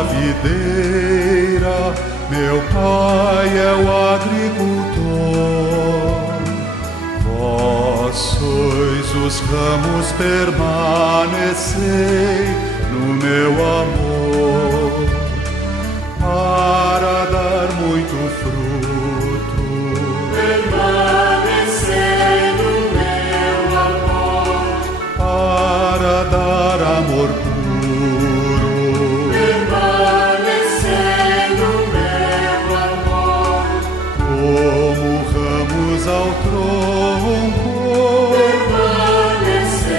a videira, meu pai é o agricultor. Vós sois os ramos, permanecei no meu amor, para dar muito fruto. Permanecei no meu amor, Para dar amor puro. permanecei no meu amor, Como ramos ao tronco, permanecei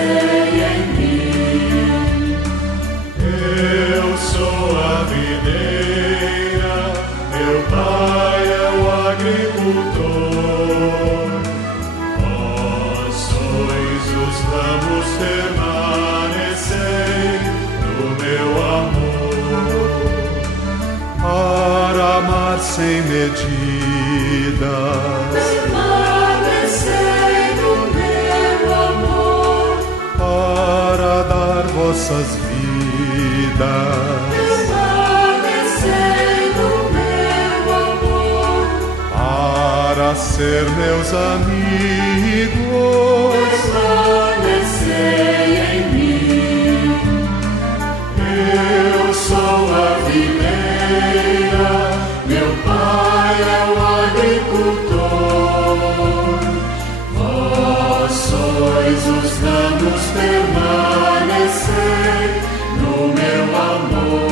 em mim. eu sou a videira, meu pai é o agricultor. Vós sois os ramos, permanecei no meu amor, para amar sem medidas, Permanecei no meu amor, para dar vossas vidas, permanecei no meu amor, para ser meus amigos. permanecei em mim. Eu sou a videira, meu pai é o agricultor. Vós sois os ramos, permanecei no meu amor.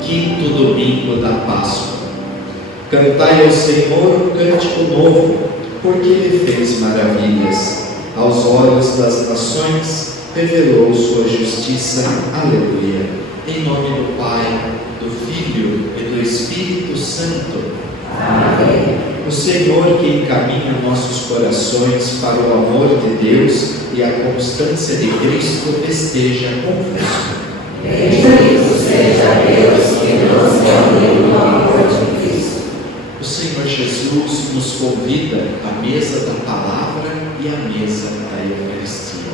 Quinto domingo da Páscoa. Cantai ao Senhor um cântico novo, porque Ele fez maravilhas. Aos olhos das nações revelou sua justiça. Aleluia. Em nome do Pai, do Filho e do Espírito Santo. Amém. O Senhor que encaminha nossos corações para o amor de Deus e a constância de Cristo esteja convosco. Bendito seja Deus que nos reuniu no amor de Cristo. O Senhor Jesus nos convida à mesa da palavra e à mesa da Eucaristia,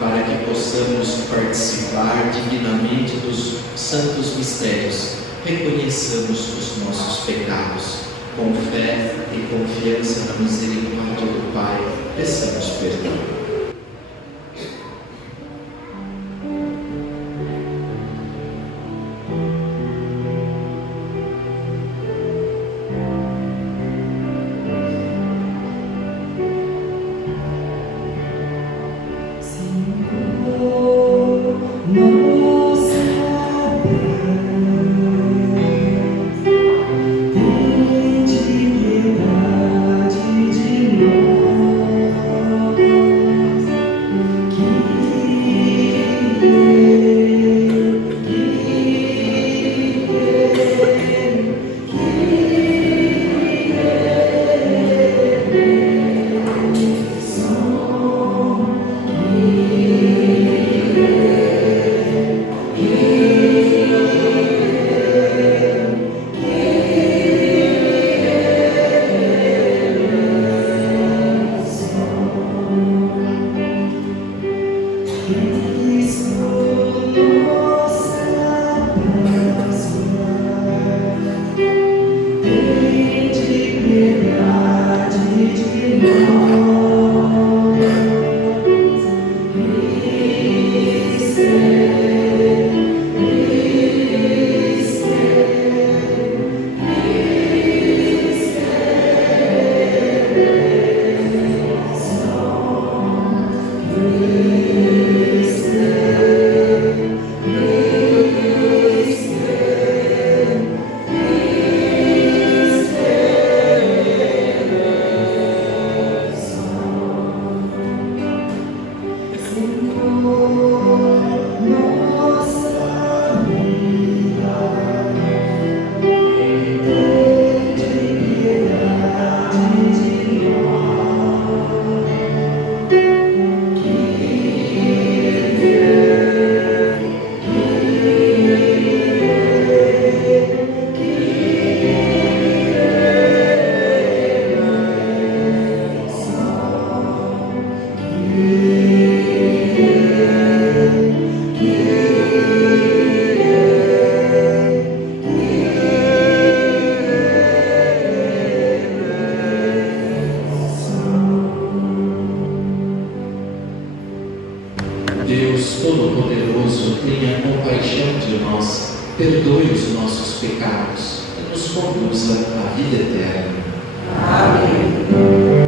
para que possamos participar divinamente dos santos mistérios, reconheçamos os nossos pecados, com fé e confiança na misericórdia do Pai, peçamos perdão. Deus Todo-Poderoso, tenha compaixão de nós, perdoe os nossos pecados e nos conduza à vida eterna. Amém.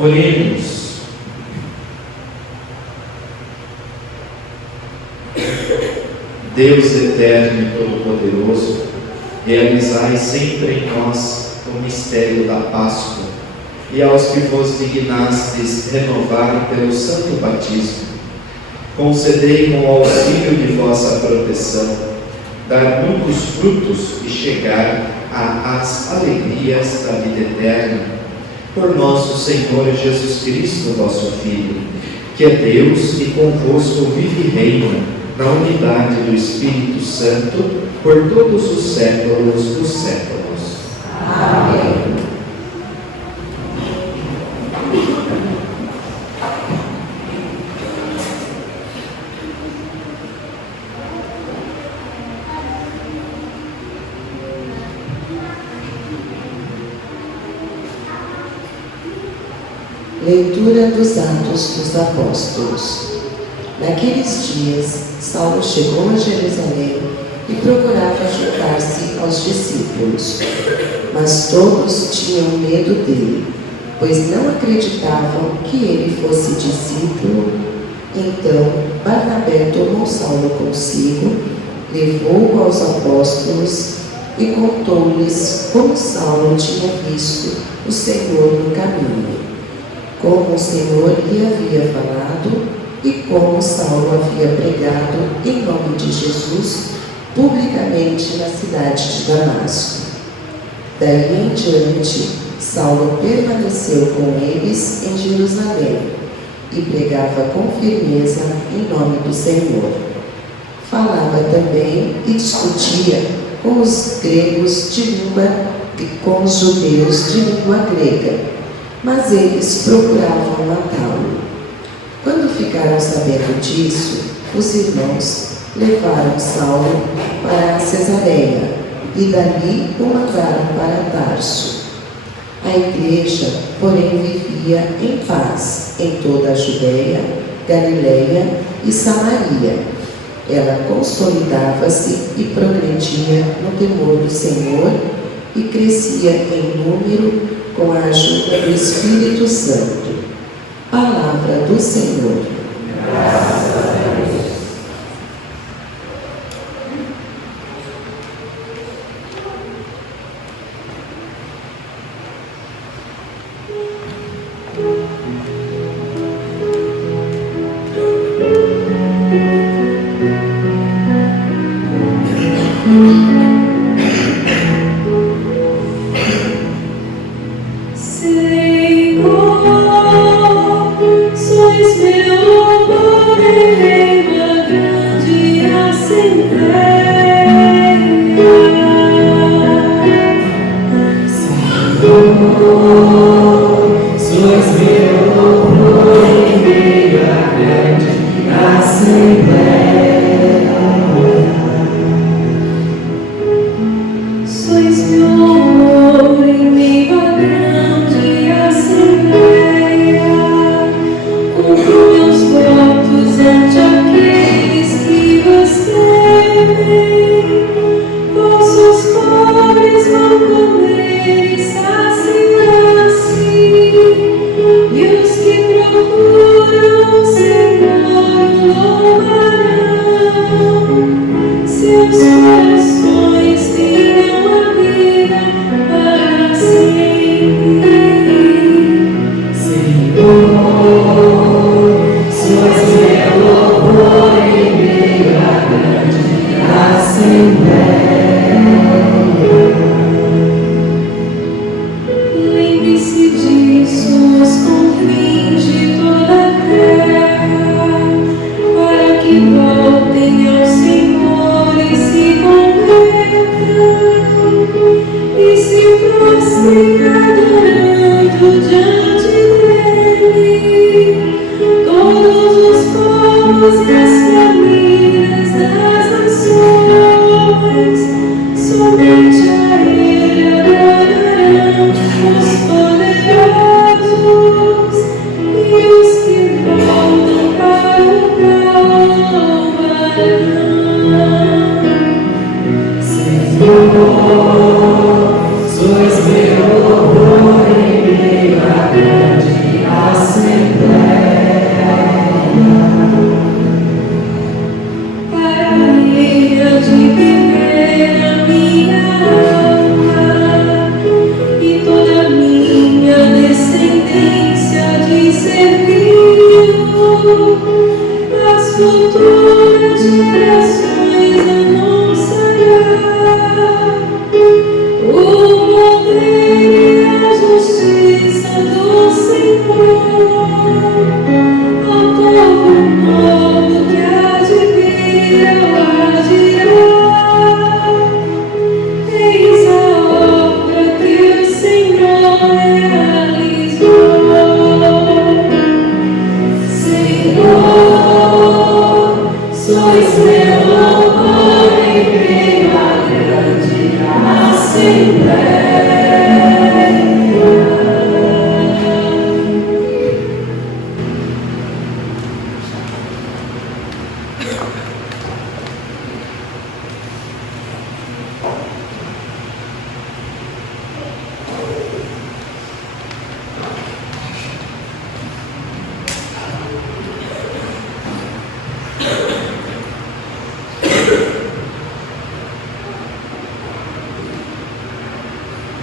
Oremos. Deus eterno e todo-poderoso, realizai sempre em nós o mistério da Páscoa, e aos que vos dignastes renovar pelo santo batismo, concedei com o auxílio de vossa proteção, dar muitos frutos e chegar às alegrias da vida eterna, por nosso Senhor Jesus Cristo, vosso Filho, que é Deus e convosco vive e reina, na unidade do Espírito Santo, por todos os séculos dos séculos. Amém. Leitura dos Atos dos Apóstolos. Naqueles dias, Saulo chegou a Jerusalém e procurava juntar-se aos discípulos, mas todos tinham medo dele, pois não acreditavam que ele fosse discípulo. Então Barnabé tomou Saulo consigo, levou-o aos apóstolos e contou-lhes como Saulo tinha visto o Senhor no caminho, como o Senhor lhe havia falado e como Saulo havia pregado em nome de Jesus publicamente na cidade de Damasco. Daí em diante, Saulo permaneceu com eles em Jerusalém e pregava com firmeza em nome do Senhor. Falava também e discutia com os gregos de língua e com os judeus de língua grega, mas eles procuravam matá-lo. Quando ficaram sabendo disso, os irmãos levaram Saulo para Cesareia e dali o mandaram para Tarso. A igreja, porém, vivia em paz em toda a Judeia, Galileia e Samaria. Ela consolidava-se e progredia no temor do Senhor e crescia em número com a ajuda do Espírito Santo. Palavra do Senhor. Graças a Deus.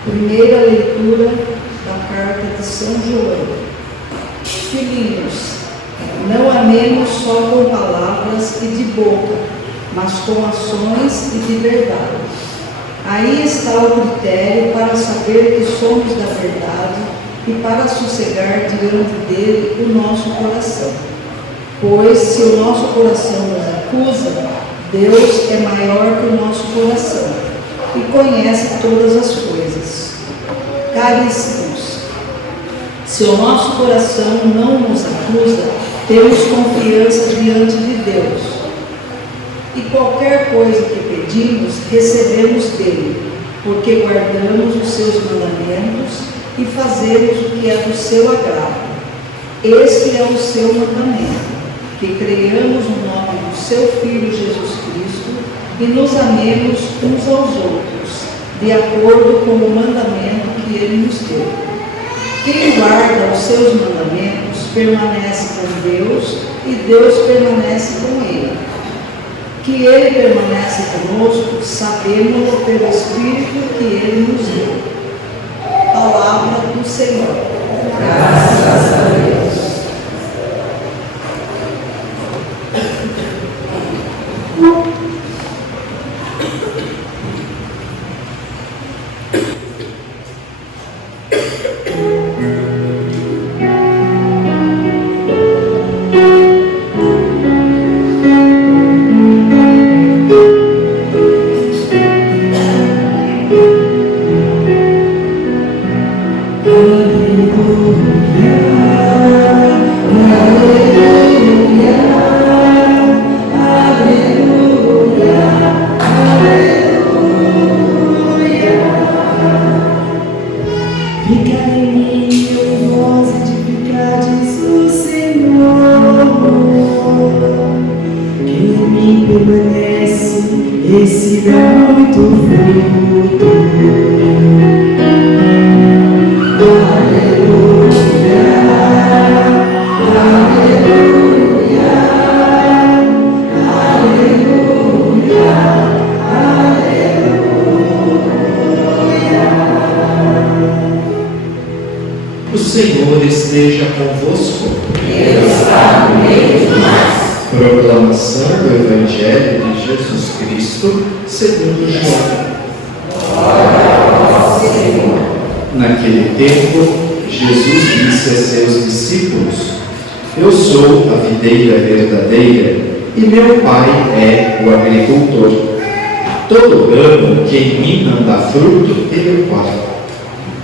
Primeira leitura da carta de São João. Filhinhos, não amemos só com palavras e de boca, mas com ações e de verdade. Aí está o critério para saber que somos da verdade e para sossegar diante dele o nosso coração. Pois se o nosso coração nos acusa, Deus é maior que o nosso coração e conhece todas as coisas. Caríssimos, se o nosso coração não nos acusa, temos confiança diante de Deus. E qualquer coisa que pedimos, recebemos dele, porque guardamos os seus mandamentos e fazemos o que é do seu agrado. Esse é o seu mandamento, que creiamos no nome do seu Filho Jesus Cristo e nos amemos uns aos outros, de acordo com o mandamento que ele nos deu. Quem guarda os seus mandamentos permanece com Deus e Deus permanece com ele. Que ele permanece conosco, sabemos pelo Espírito que ele nos deu. Palavra do Senhor. Graças a Deus. O Senhor esteja convosco. Ele está no meio de nós. Proclamação do Evangelho de Jesus Cristo segundo João. Glória ao Senhor. Naquele tempo, Jesus disse a seus discípulos: Eu sou a videira verdadeira e meu Pai é o agricultor. Todo ramo que em mim não dá fruto, ele corta.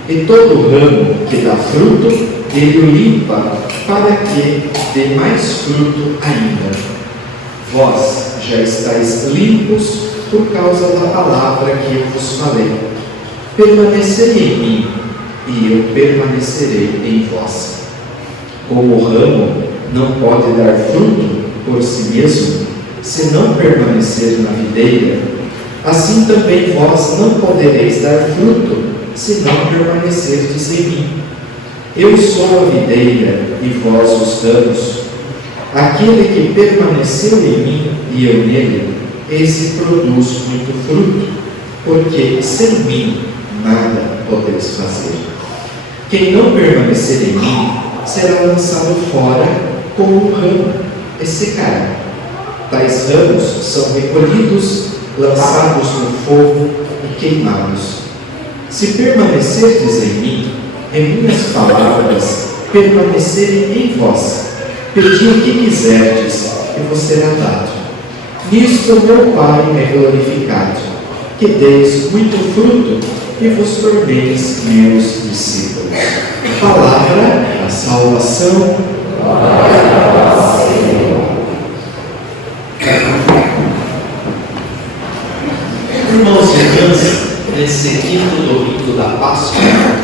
E todo ramo que dá fruto, ele o limpa para que dê mais fruto ainda. Vós já estáis limpos por causa da palavra que eu vos falei. Permanecei em mim, e eu permanecerei em vós. Como o ramo não pode dar fruto por si mesmo, se não permanecer na videira, assim também vós não podereis dar fruto, se não permanecerdes em mim. Eu sou a videira, e vós os ramos. Aquele que permaneceu em mim e eu nele, esse produz muito fruto, porque sem mim nada podeis fazer. Quem não permanecer em mim será lançado fora como um ramo e secará. Tais ramos são recolhidos, lançados no fogo e queimados. Se permanecerdes em mim, e minhas palavras permanecerem em vós, pedi o que quiserdes e vos será dado. Nisto meu Pai é glorificado, que deis muito fruto e vos torneis meus discípulos. Palavra da salvação. Irmãos e irmãs, nesse quinto domingo da Páscoa,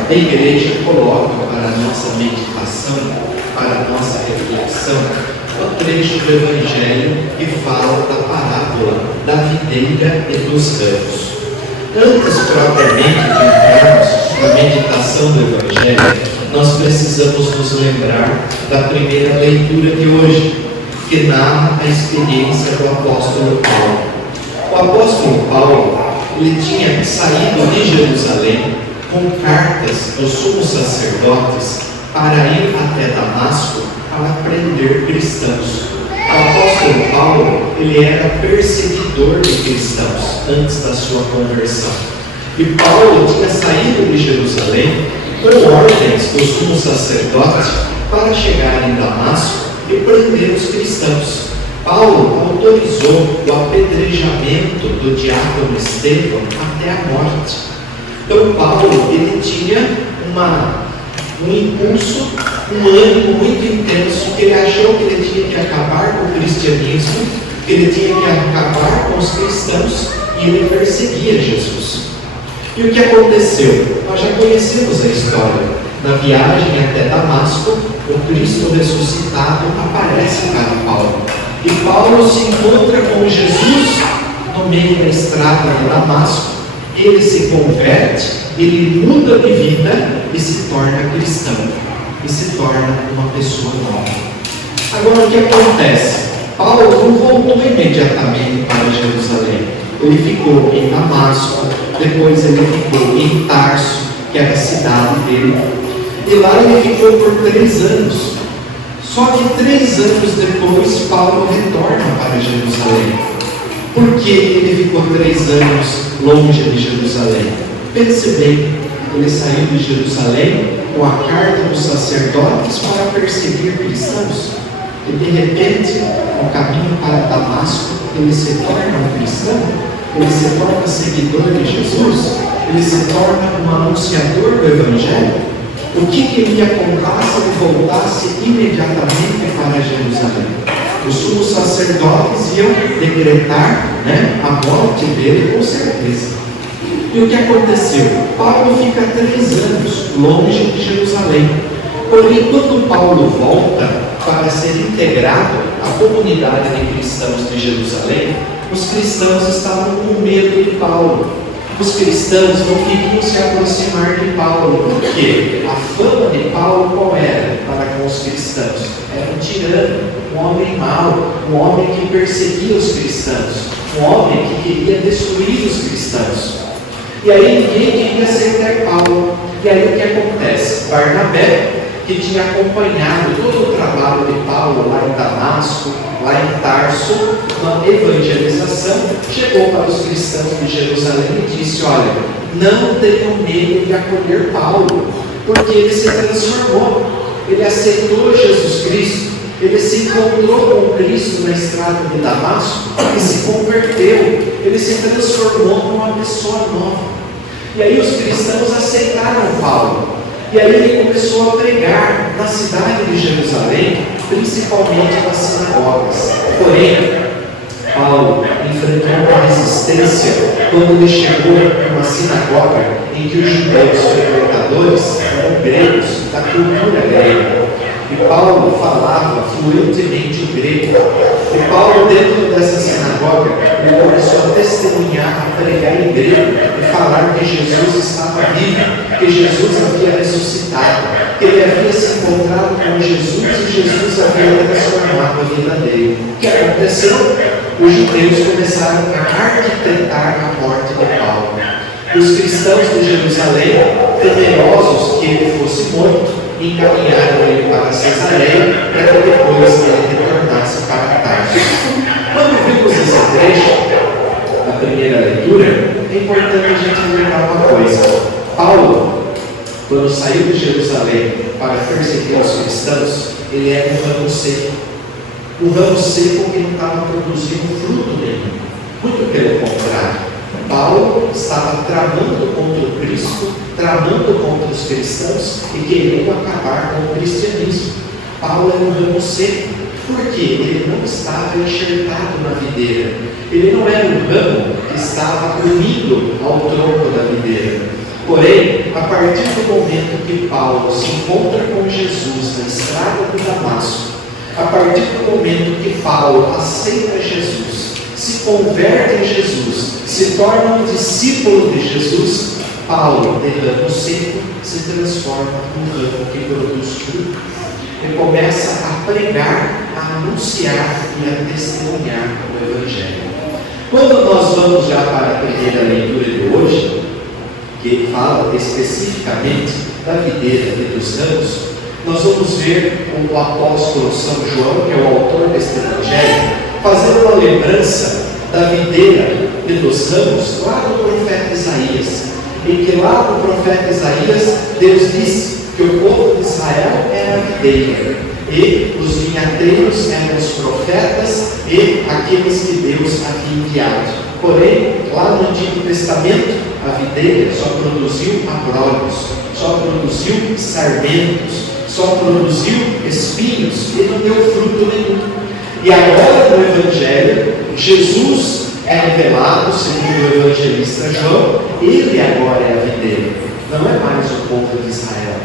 a igreja coloca para a nossa meditação, para a nossa reflexão, o trecho do Evangelho que fala da parábola da videira e dos ramos. Antes propriamente de entrarmos na meditação do Evangelho, nós precisamos nos lembrar da primeira leitura de hoje, que narra a experiência do apóstolo Paulo. O apóstolo Paulo, ele tinha saído de Jerusalém com cartas dos sumos sacerdotes para ir até Damasco para prender cristãos. O apóstolo Paulo, ele era perseguidor de cristãos antes da sua conversão. E Paulo tinha saído de Jerusalém com ordens dos sumos sacerdotes para chegar em Damasco e prender os cristãos. Paulo autorizou o apedrejamento do diácono Estevão até a morte. Então Paulo, ele tinha um impulso, um ânimo muito intenso, que ele achou que ele tinha que acabar com o cristianismo, que ele tinha que acabar com os cristãos, e ele perseguia Jesus. E o que aconteceu? Nós já conhecemos a história. Na viagem até Damasco, o Cristo ressuscitado aparece para Paulo. E Paulo se encontra com Jesus no meio da estrada de Damasco. Ele se converte, ele muda de vida e se torna cristão. E se torna uma pessoa nova. Agora o que acontece? Paulo não voltou imediatamente para Jerusalém. Ele ficou em Damasco, depois ele ficou em Tarso, que era a cidade dele. E lá ele ficou por 3 anos. Só que 3 anos depois, Paulo retorna para Jerusalém. Por que ele ficou 3 anos longe de Jerusalém? Pense bem, ele saiu de Jerusalém com a carta dos sacerdotes para perseguir cristãos. E de repente, no caminho para Damasco, ele se torna um cristão, ele se torna seguidor de Jesus, ele se torna um anunciador do Evangelho. O que iria contar se ele voltasse imediatamente para Jerusalém? Os sumos sacerdotes iam decretar a morte dele com certeza. E o que aconteceu? Paulo fica 3 anos longe de Jerusalém. Porém, quando Paulo volta para ser integrado à comunidade de cristãos de Jerusalém, os cristãos estavam com medo de Paulo. Os cristãos não queriam se aproximar de Paulo. Por quê? A fama de Paulo qual era para com os cristãos? Era um tirano, um homem mau, um homem que perseguia os cristãos, um homem que queria destruir os cristãos. E aí ninguém queria aceitar Paulo. E aí o que acontece? Barnabé, que tinha acompanhado todo o trabalho de Paulo lá em Damasco, lá em Tarso, uma evangelização, chegou para os cristãos de Jerusalém e disse: olha, não tenham medo de acolher Paulo, porque ele se transformou, ele aceitou Jesus Cristo, ele se encontrou com Cristo na estrada de Damasco e se converteu, ele se transformou numa pessoa nova. E aí os cristãos aceitaram Paulo. E aí ele começou a pregar na cidade de Jerusalém, principalmente nas sinagogas. Porém, Paulo enfrentou uma resistência quando ele chegou numa sinagoga em que os judeus frequentadores eram gregos, da cultura grega. E Paulo falava fluentemente o grego. E Paulo, dentro dessa sinagoga, ele começou a testemunhar, a pregar em grego e falar que Jesus estava vivo, que Jesus havia ressuscitado, que ele havia se encontrado com Jesus e Jesus havia transformado a vida dele. O que aconteceu? Os judeus começaram a arquitetar a morte de Paulo. Os cristãos de Jerusalém, temerosos que ele fosse morto, encaminharam ele para Cesareia para que depois ele retornasse para Tarso. Quando vimos esse trecho da primeira leitura, é importante a gente lembrar uma coisa. Paulo, quando saiu de Jerusalém para perseguir os cristãos, ele era um ramo seco. Um ramo seco que não estava produzindo fruto nenhum. Muito pelo contrário. Paulo estava tramando contra o Cristo, tramando contra os cristãos e querendo acabar com o cristianismo. Paulo era um ramo seco, porque ele não estava enxertado na videira. Ele não era um ramo que estava unido ao tronco da videira. Porém, a partir do momento que Paulo se encontra com Jesus na estrada de Damasco, a partir do momento que Paulo aceita Jesus, se converte em Jesus, se torna um discípulo de Jesus, Paulo, de ramo seco, se transforma num ramo que produz fruto. Ele começa a pregar, a anunciar e a testemunhar o Evangelho. Quando nós vamos já para a primeira leitura de hoje, que fala especificamente da videira e dos ramos, nós vamos ver o apóstolo São João, que é o autor deste Evangelho, fazendo uma lembrança da videira e dos ramos lá no profeta Isaías, em que lá no profeta Isaías Deus disse que o povo de Israel era a videira e os vinhateiros eram os profetas e aqueles que Deus havia enviado. Porém, lá no Antigo Testamento, a videira só produziu abrolhos, só produziu sarmentos, só produziu espinhos e não deu fruto nenhum. E agora no Evangelho, Jesus é revelado, segundo o evangelista João, ele agora é a videira, não é mais o povo de Israel.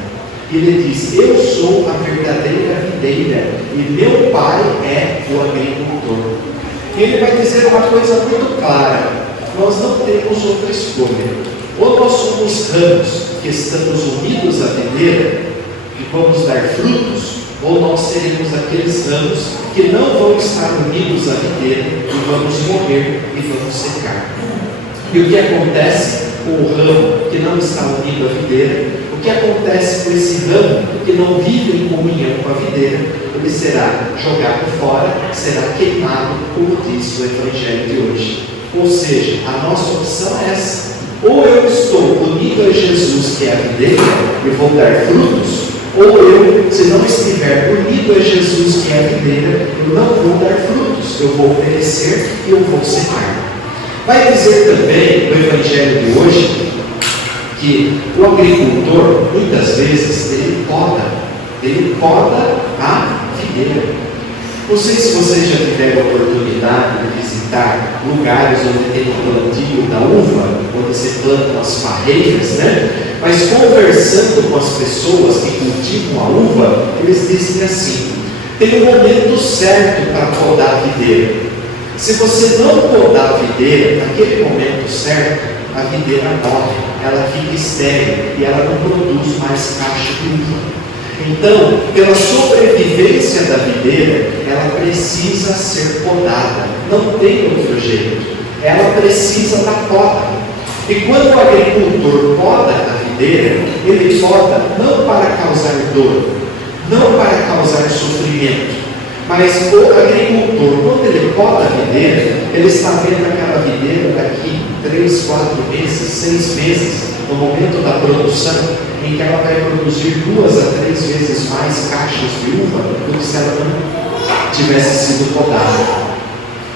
Ele diz: eu sou a verdadeira videira e meu pai é o agricultor. E ele vai dizer uma coisa muito clara: nós não temos outra escolha. Ou nós somos ramos que estamos unidos à videira e vamos dar frutos, ou nós seremos aqueles ramos que não vão estar unidos à videira e vamos morrer e vamos secar. E o que acontece com o ramo que não está unido à videira? O que acontece com esse ramo que não vive em comunhão com a videira? Ele será jogado fora, será queimado, como diz o Evangelho de hoje. Ou seja, a nossa opção é essa: ou eu estou unido a Jesus, que é a videira, e vou dar frutos, ou eu, se não estiver unido a Jesus, que é a videira, eu não vou dar frutos, eu vou perecer e eu vou secar. Vai dizer também no Evangelho de hoje que o agricultor, muitas vezes, ele poda a videira. Não sei se vocês já tiveram a oportunidade de visitar lugares onde tem o plantio da uva, onde se plantam as parreiras, né? Mas conversando com as pessoas que cultivam a uva, eles dizem assim: tem um momento certo para podar a videira. Se você não podar a videira naquele momento certo, a videira morre, ela fica estéril e ela não produz mais cacho de uva. Então, pela sobrevivência da videira, ela precisa ser podada, não tem outro jeito, ela precisa da poda. E quando o agricultor poda a videira, ele poda não para causar dor, não para causar sofrimento, mas o agricultor, quando ele poda a videira, ele está vendo aquela videira daqui 3, 4 meses, 6 meses, no momento da produção, em que ela vai produzir 2 a 3 vezes mais caixas de uva do que se ela não tivesse sido podada.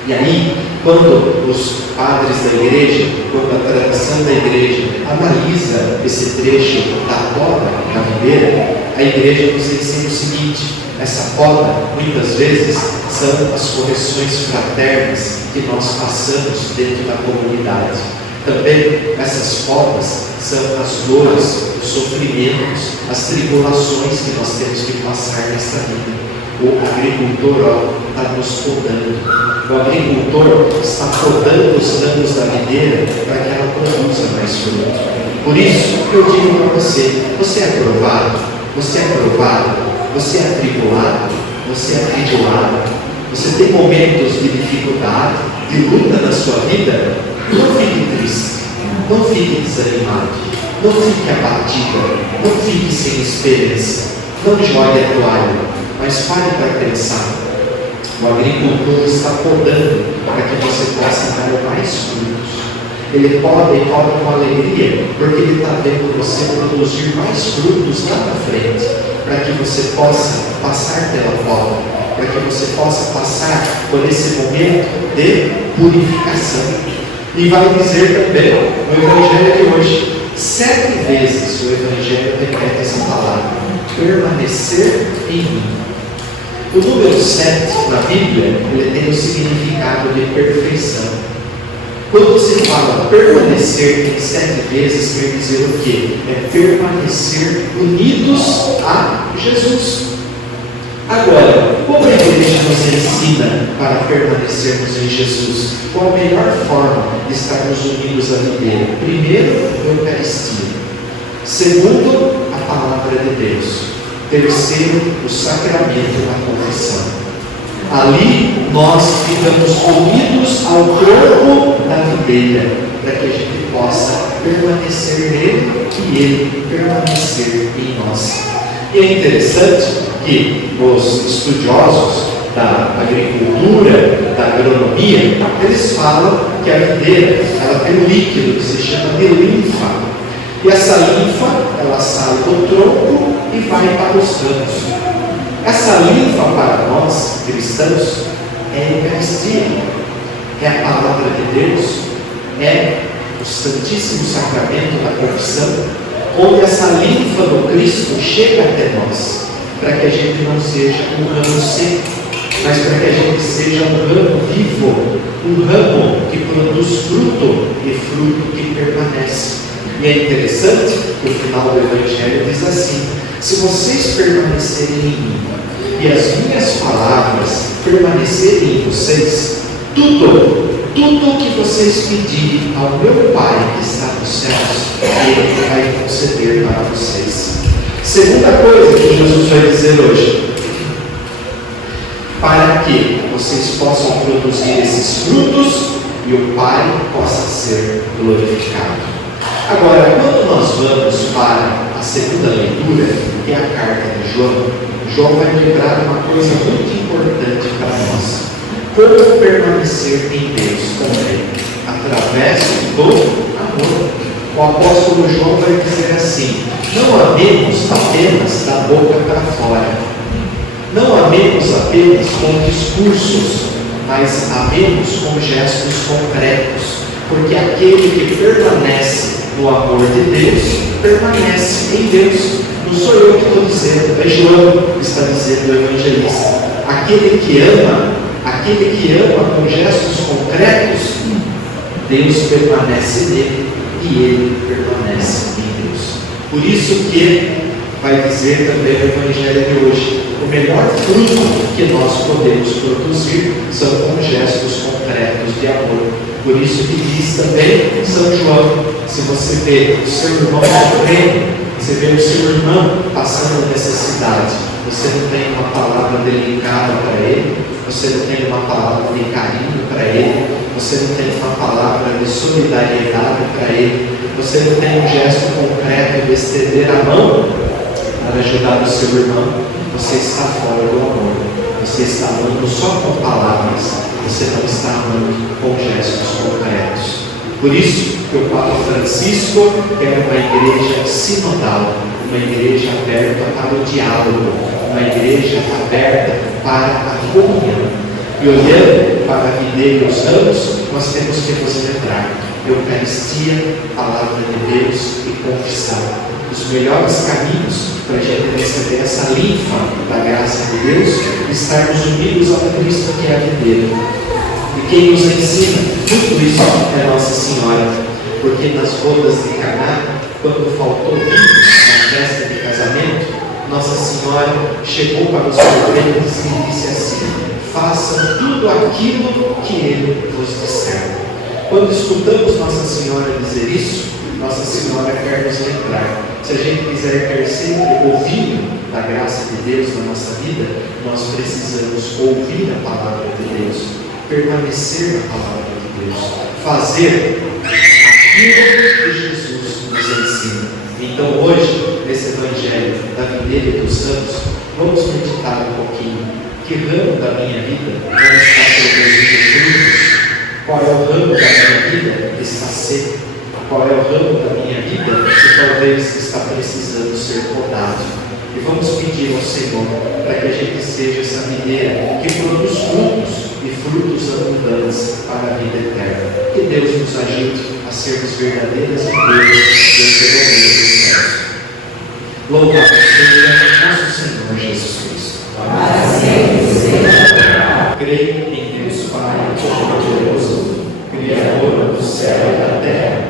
E aí, quando os padres da igreja, quando a tradição da igreja analisa esse trecho da poda da videira, a igreja nos ensina o seguinte: essa poda, muitas vezes, são as correções fraternas que nós passamos dentro da comunidade. Também essas podas são as dores, os sofrimentos, as tribulações que nós temos que passar nessa vida. O agricultor está nos podando. O agricultor está podando os ramos da videira para que ela produza mais fruto. Por isso, eu digo para você: você é provado, você é provado, você é atribulado, você é atribulado, você tem momentos de dificuldade, de luta na sua vida. Não fique triste, não fique desanimado, não fique abatida, não fique sem esperança, não jogue a toalha, mas pare para pensar. O agricultor está podando para que você possa dar mais frutos. Ele poda e poda com alegria, porque ele está vendo você produzir mais frutos lá na frente, para que você possa passar pela poda, para que você possa passar por esse momento de purificação. E vai dizer também no Evangelho de hoje, 7 vezes o Evangelho repete essa palavra: permanecer em mim. O número 7 na Bíblia, ele tem o significado de perfeição. Quando se fala permanecer em 7 vezes, quer dizer o quê? É permanecer unidos a Jesus. Agora, como a igreja nos ensina para permanecermos em Jesus? Qual a melhor forma de estarmos unidos à videira? Primeiro, a Eucaristia. Segundo, a Palavra de Deus. Terceiro, o sacramento da confissão. Ali nós ficamos unidos ao corpo da videira, para que a gente possa permanecer nele e ele permanecer em nós. E é interessante que os estudiosos da agricultura, da agronomia, eles falam que a videira ela tem um líquido que se chama de linfa. E essa linfa, ela sai do tronco e vai para os ramos. Essa linfa para nós, cristãos, é a Eucaristia, é a Palavra de Deus, é o Santíssimo Sacramento da confissão, onde essa linfa do Cristo chega até nós, para que a gente não seja um ramo seco, mas para que a gente seja um ramo vivo, um ramo que produz fruto e fruto que permanece. E é interessante que o final do Evangelho diz assim: se vocês permanecerem em mim e as minhas palavras permanecerem em vocês, tudo que vocês pedirem ao meu Pai que está nos céus, Ele vai conceder para vocês. Segunda coisa que Jesus vai dizer hoje: para que vocês possam produzir esses frutos e o Pai possa ser glorificado. Agora, quando nós vamos para a segunda leitura, que é a carta de João, João vai lembrar uma coisa muito importante para nós: como permanecer em Deus também, através do amor. O apóstolo João vai dizer assim: não amemos apenas da boca para fora, não amemos apenas com discursos, mas amemos com gestos concretos, porque aquele que permanece no amor de Deus permanece em Deus. Não sou eu que estou dizendo, é João que está dizendo, o evangelista. Aquele que ama com gestos concretos, Deus permanece nele e ele permanece em Deus. Por isso que vai dizer também o Evangelho de hoje: o melhor fruto que nós podemos produzir são com gestos concretos de amor. Por isso que diz também São João: se você vê o seu irmão sofrendo, você vê o seu irmão passando necessidade, você não tem uma palavra delicada para ele, você não tem uma palavra de carinho para ele, você não tem uma palavra de solidariedade para ele, você não tem um gesto concreto de estender a mão para ajudar o seu irmão, você está fora do amor. Você está amando só com palavras, você não está amando com gestos concretos. Por isso que o Papa Francisco quer uma igreja sinodal, uma igreja aberta para o diálogo, uma igreja aberta para a comunhão. E olhando para a videira e os ramos, nós temos que nos lembrar: Eucaristia, Palavra de Deus e confissão. Os melhores caminhos para a gente receber essa linfa da graça de Deus e estarmos unidos ao Cristo que é a videira. E quem nos ensina tudo isso é Nossa Senhora, porque nas bodas de Caná, quando faltou vinho na festa de casamento, Nossa Senhora chegou para os presentes e disse assim: façam tudo aquilo que Ele vos disser. Quando escutamos Nossa Senhora dizer isso, Nossa Senhora quer nos lembrar: se a gente quiser ter sempre o vinho da graça de Deus na nossa vida, nós precisamos ouvir a Palavra de Deus, permanecer na Palavra de Deus, fazer aquilo que Jesus nos ensina. Então hoje, nesse Evangelho da videira e dos ramos, vamos meditar um pouquinho: que ramo da minha vida não está produzindo frutos? Qual é o ramo da minha vida que está seco? Qual é o ramo da minha vida que talvez está precisando ser podado? E vamos pedir ao Senhor para que a gente seja essa videira que produz frutos e frutos abundantes para a vida eterna. Que Deus nos ajude a sermos verdadeiras videiras dentro do reino dos céus. Louvado seja nosso Senhor Jesus Cristo. Para sempre seja. Creio em Deus Pai Todo-Poderoso, Criador do céu e da terra,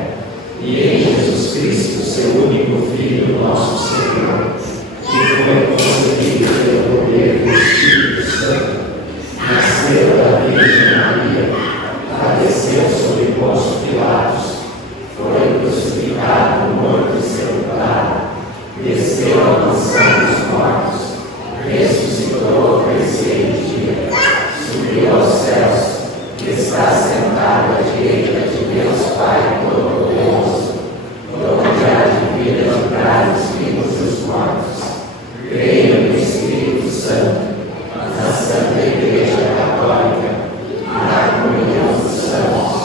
e em Jesus Cristo, seu único Filho, nosso Senhor, que foi concebido pelo poder do Espírito Santo, nasceu da Virgem Maria, padeceu sob Pôncio Pilatos, foi crucificado, morto e sepultado, desceu à mansão dos mortos, ressuscitou ao terceiro dia, subiu aos céus, está sentado à direita de Deus Pai Todo-Poderoso, onde há de vir julgar os vivos e os mortos. Creio no Espírito Santo, na Santa Igreja Católica, na comunhão dos santos,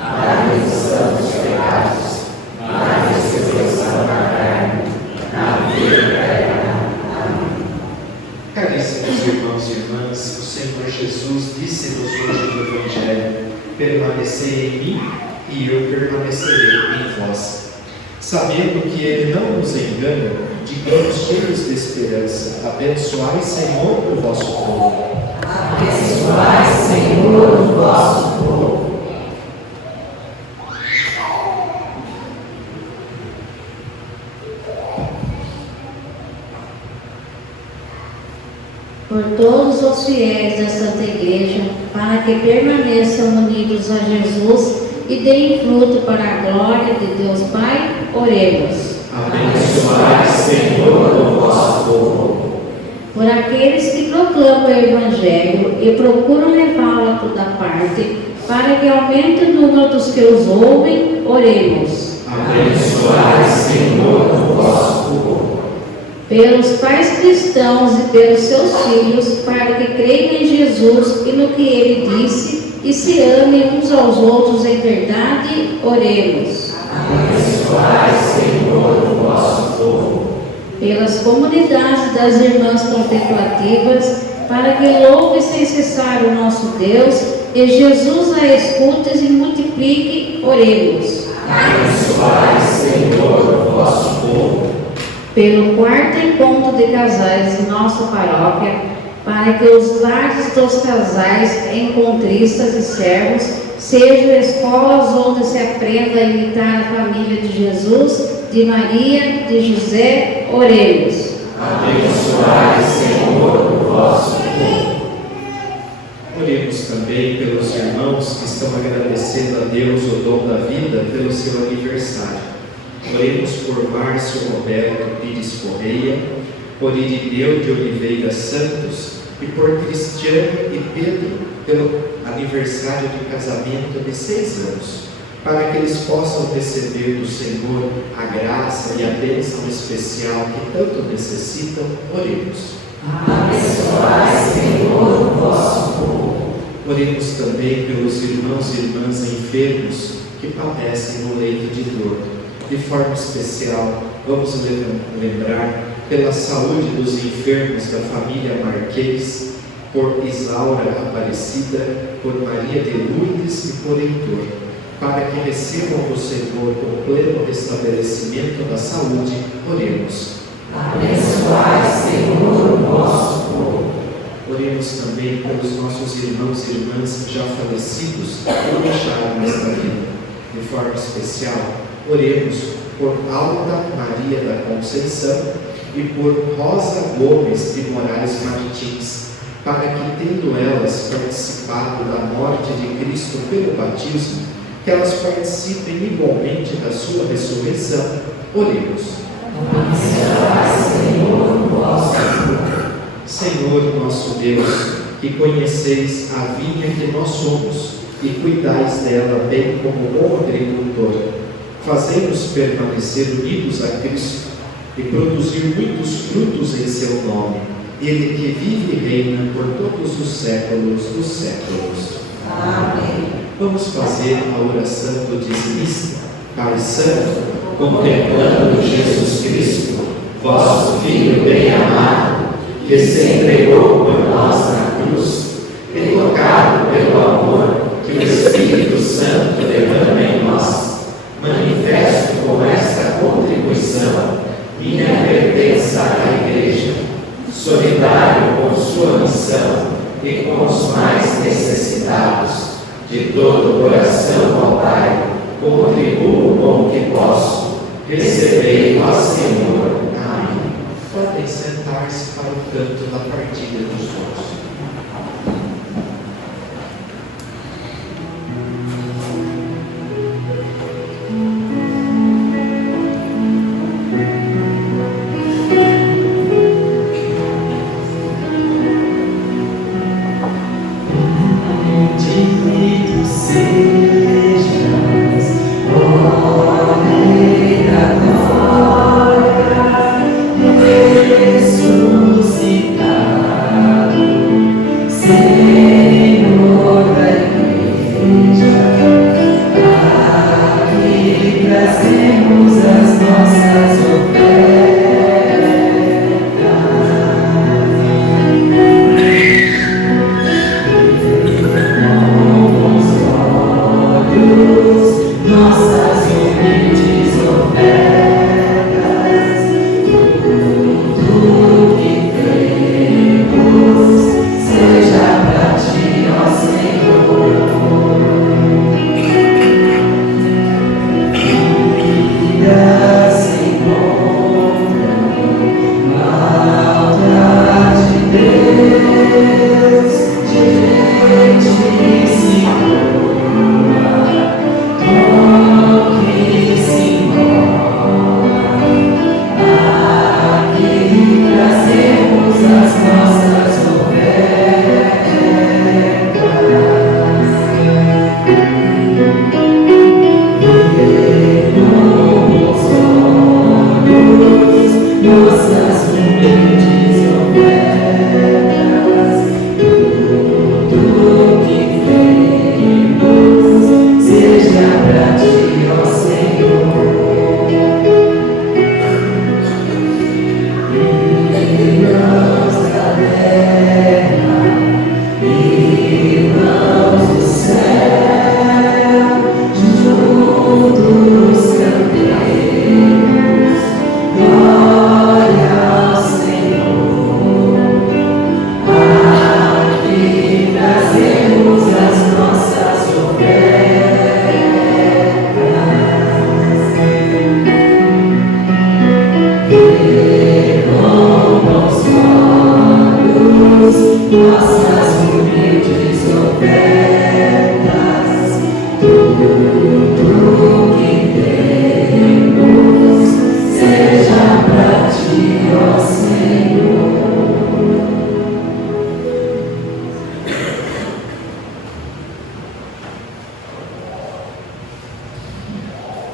na remissão dos pecados, na ressurreição da carne, na vida eterna. Amém. Caríssimos irmãos e irmãs, o Senhor Jesus disse-nos hoje no Evangelho: permanecei em mim e eu permanecerei em vós. Sabendo que Ele não nos engana, digamos cheios de esperança: abençoai, Senhor, o vosso povo. Abençoai, Senhor, o vosso povo. Por todos os fiéis da Santa Igreja, para que permaneçam unidos a Jesus e deem fruto para a glória de Deus Pai, oremos. Abençoai, Senhor, o vosso povo. Por aqueles que proclamam o Evangelho e procuram levá-lo a toda parte, para que aumente o número dos que os ouvem, oremos. Abençoai, Senhor, o vosso povo. Pelos pais cristãos e pelos seus filhos, para que creiam em Jesus e no que Ele disse, e se amem uns aos outros em verdade, oremos. Abençoai, Senhor, o vosso povo. Pelas comunidades das irmãs contemplativas, para que louve sem cessar o nosso Deus, e Jesus a escute e multiplique, oremos. Abençoai, Senhor, o vosso povo. Pelo quarto encontro de casais em nossa paróquia, para que os lares dos casais encontristas e servos sejam escolas onde se aprenda a imitar a família de Jesus, de Maria, de José, oremos. Abençoai, Senhor, o vosso povo. Oremos também pelos irmãos que estão agradecendo a Deus o dom da vida pelo seu aniversário. Oremos por Márcio Roberto Pires Correia, por Irineu de Oliveira Santos e por Cristiano e Pedro pelo aniversário de casamento de 6 anos, para que eles possam receber do Senhor a graça e a bênção especial que tanto necessitam. Oremos. Abençoai, Senhor, o vosso povo. Oremos também pelos irmãos e irmãs enfermos que padecem no leito de dor. De forma especial, vamos lembrar pela saúde dos enfermos da família Marquês, por Isaura Aparecida, por Maria de Lourdes e por Heitor, para que recebam do Senhor o pleno restabelecimento da saúde. Oremos. Abençoai, Senhor, o vosso povo. Oremos também pelos nossos irmãos e irmãs já falecidos que deixaram esta vida. De forma especial, oremos por Alda Maria da Conceição e por Rosa Gomes de Moraes Martins, para que, tendo elas participado da morte de Cristo pelo batismo, que elas participem igualmente da sua ressurreição. Oremos. Abençoai, Senhor, o vosso povo. Senhor nosso Deus, que conheceis a vinha que nós somos e cuidais dela bem como bom agricultor, fazei-nos permanecer unidos a Cristo e produzir muitos frutos em seu nome, Ele que vive e reina por todos os séculos dos séculos. Amém. Vamos fazer a oração do dizimista. Pai Santo, contemplando Jesus Cristo, vosso Filho bem-amado, que se entregou por nós na cruz, e tocado pelo amor que o Espírito Santo derrama em nós, manifesto com esta contribuição minha pertença à Igreja, solidário com sua missão e com os mais necessitados, de todo o coração ao Pai, contribuo com o que posso, recebei, ó Senhor. Amém. Podem sentar-se para o canto da partida dos votos.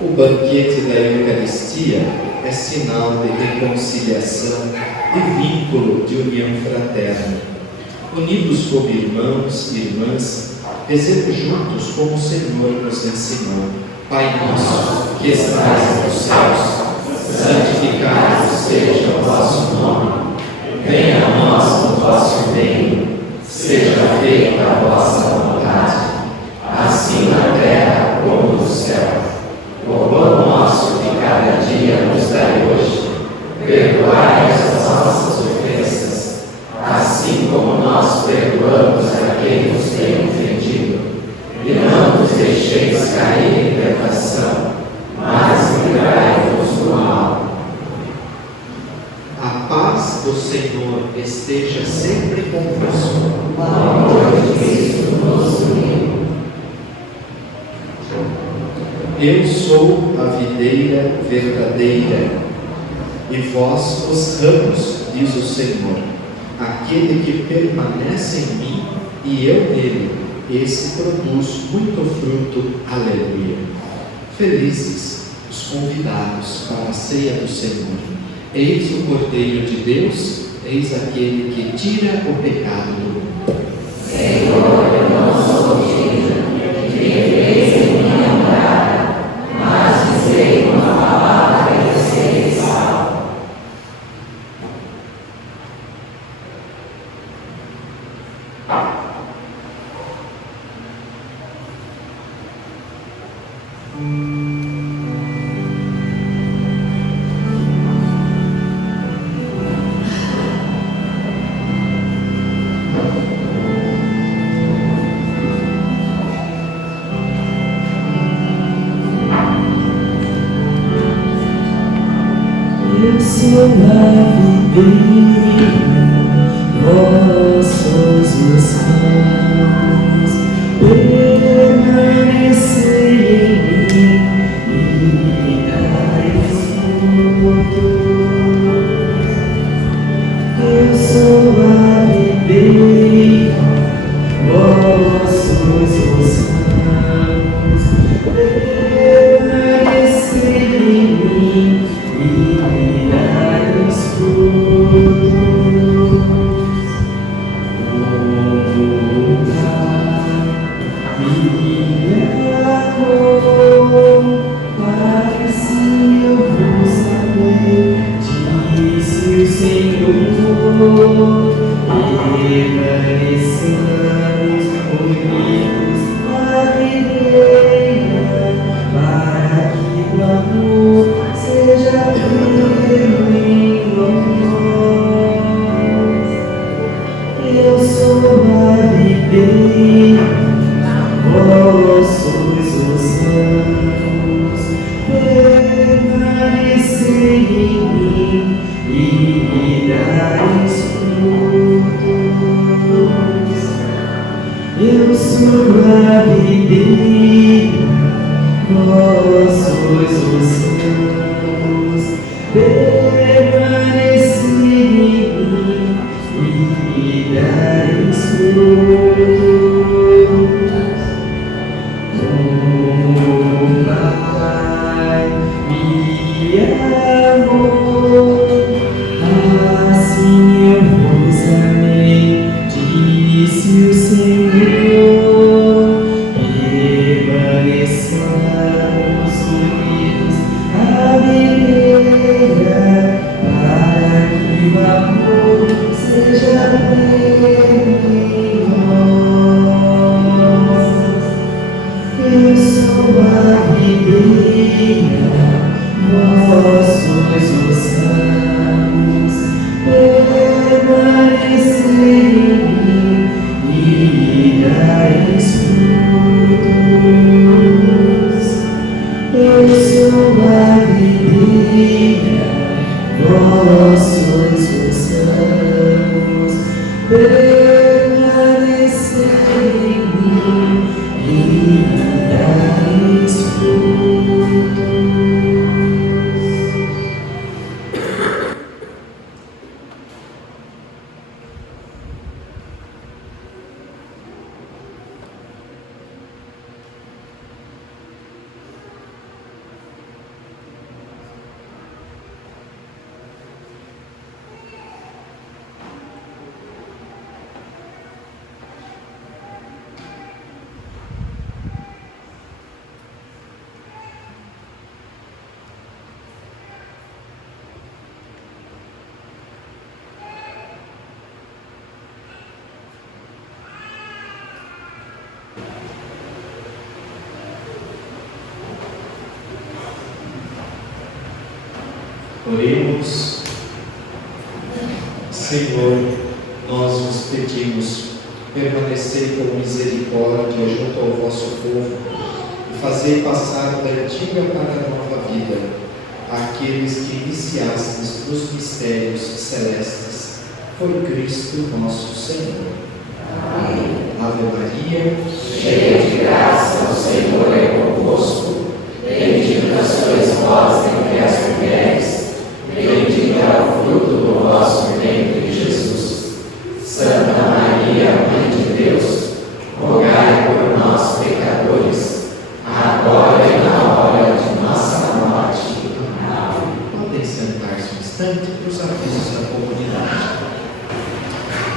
O banquete da Eucaristia é sinal de reconciliação e vínculo de união fraterna. Unidos como irmãos e irmãs, rezemos juntos como o Senhor nos ensinou. Pai nosso, que estais nos céus, santificado seja o vosso nome. Venha a nós o vosso reino. Seja feita a vossa vontade, assim na terra como no céu. O pão nosso de cada dia nos dai hoje. Perdoai as nossas ofensas, assim como nós perdoamos a quem nos tem ofendido. E não nos deixeis cair em tentação, mas livrai-nos do mal. A paz do Senhor esteja sempre convosco. O amor de Cristo nos uniu. Eu sou a videira verdadeira, e vós os ramos, diz o Senhor. Aquele que permanece em mim e eu nele, esse produz muito fruto. Aleluia. Felizes os convidados para a ceia do Senhor. Eis o Cordeiro de Deus, eis aquele que tira o pecado do mundo. Senhor, eu não sou digno de que entreis em minha morada, mas dizei uma palavra e serei salvo. Eu sou a videira, vós sois os ramos, permanecei em mim e dai fruto. Eu sou a videira, vós sois os ramos, permanecei em mim e dai frutos. O Pai me amou, assim eu vos amei, disse o Senhor. Permaneçamos unidos na videira, para que o amor seja pleno em nós. Eu sou a videira, vós sois os ramos, permanecei em mim e dais frutos. Eu sou a videira, vós sois os ramos, permanecei em mim e dais frutos. O Pai me amou, assim eu vos amei, disse o Senhor. Permaneçamos unidos à videira, para que o amor seja pleno em nós. Eu sou a videira, vós sois os ramos, permanecei em mim e dais frutos. Eu sou a videira, vós sois os ramos, permanecei em mim e dais frutos. Oremos. Senhor, nós vos pedimos, permanecei com misericórdia junto ao vosso povo e fazei passar da antiga para a nova vida aqueles que iniciastes nos mistérios celestes. Por Cristo nosso Senhor. Amém. Ave Maria, cheia de graça, o Senhor é convosco. Bendita sois vós entre as mulheres, bendito é o fruto do vosso ventre, Jesus. Santa Maria, Mãe de Deus, rogai por nós, pecadores, agora e na hora de nossa morte. Amém. podem sentar-se um instante para os avisos da comunidade.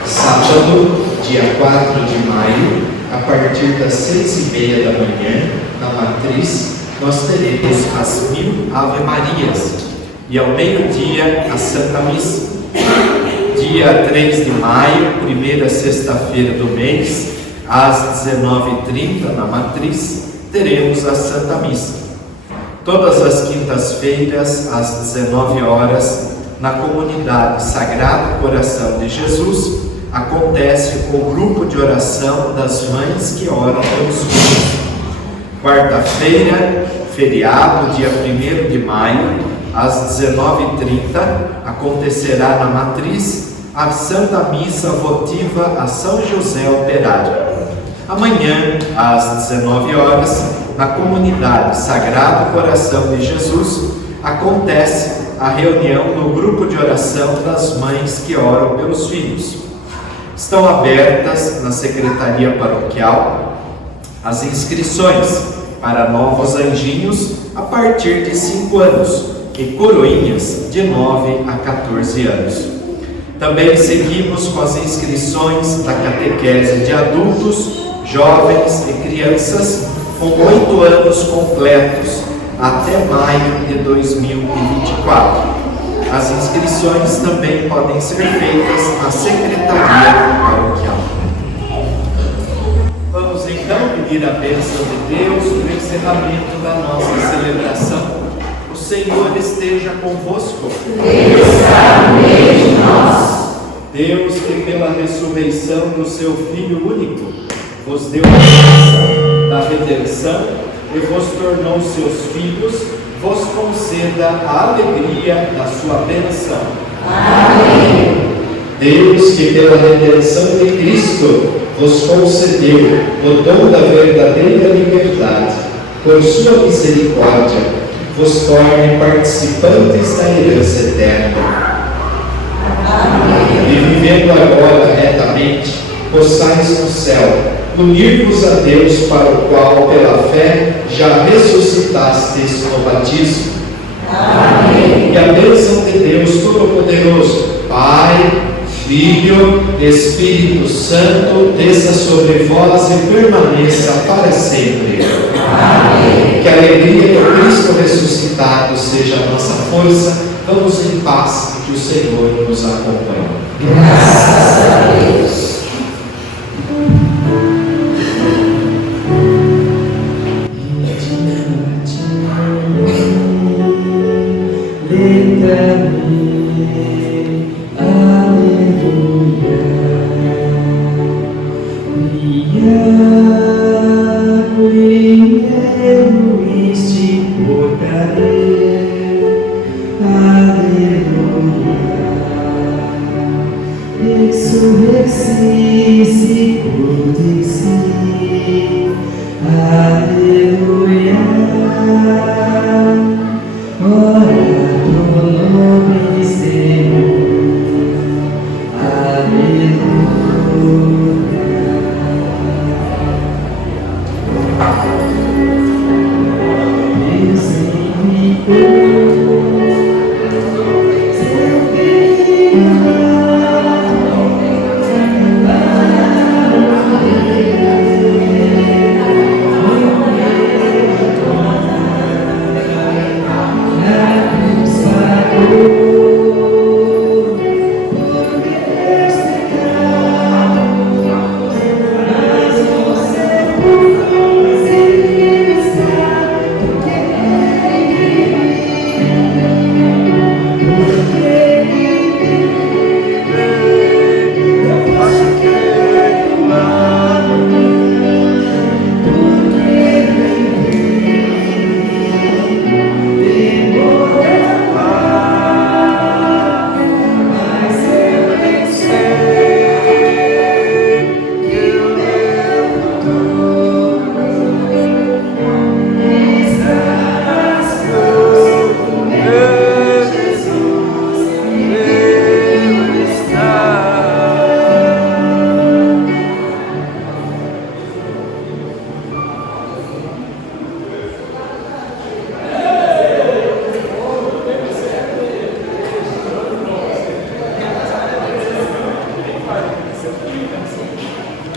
Sábado, dia 4 de maio, a partir das 6h30 da manhã, na Matriz, nós teremos as 1000 Ave Marias e ao meio-dia a Santa Missa. Dia 3 de maio, primeira sexta-feira do mês, às 19h30 na Matriz, teremos a Santa Missa. Todas as quintas-feiras, às 19 horas, na comunidade Sagrado Coração de Jesus, acontece o grupo de oração das mães que oram pelos filhos. Quarta-feira, feriado, dia 1º de maio, às 19h30, acontecerá na Matriz a Santa Missa votiva a São José Operário. Amanhã, às 19 horas, na comunidade Sagrado Coração de Jesus, acontece a reunião no grupo de oração das mães que oram pelos filhos. Estão abertas na Secretaria Paroquial as inscrições para novos anjinhos a partir de 5 anos e coroinhas de 9 a 14 anos. Também seguimos com as inscrições da catequese de adultos, jovens e crianças com 8 anos completos até maio de 2024. As inscrições também podem ser feitas na Secretaria Paroquial. Vamos então pedir a bênção de Deus no encerramento da nossa celebração. O Senhor esteja convosco. Ele está no meio de nós. Deus, que pela ressurreição do seu Filho único, vos deu a graça da redenção e vos tornou seus filhos, vos conceda a alegria da sua bênção. Amém. Deus, que pela redenção de Cristo vos concedeu o dom da verdadeira liberdade, por sua misericórdia, vos torne participantes da herança eterna. Amém. E vivendo agora retamente, possais no céu unir-vos a Deus, para o qual, pela fé, já ressuscitastes no batismo. Amém. E a bênção de Deus Todo-Poderoso, Pai, Filho, Espírito Santo, desça sobre vós e permaneça para sempre. Amém. Que a alegria do Cristo ressuscitado seja a nossa força. Vamos em paz e que o Senhor nos acompanhe. Graças a Deus. Aleluia.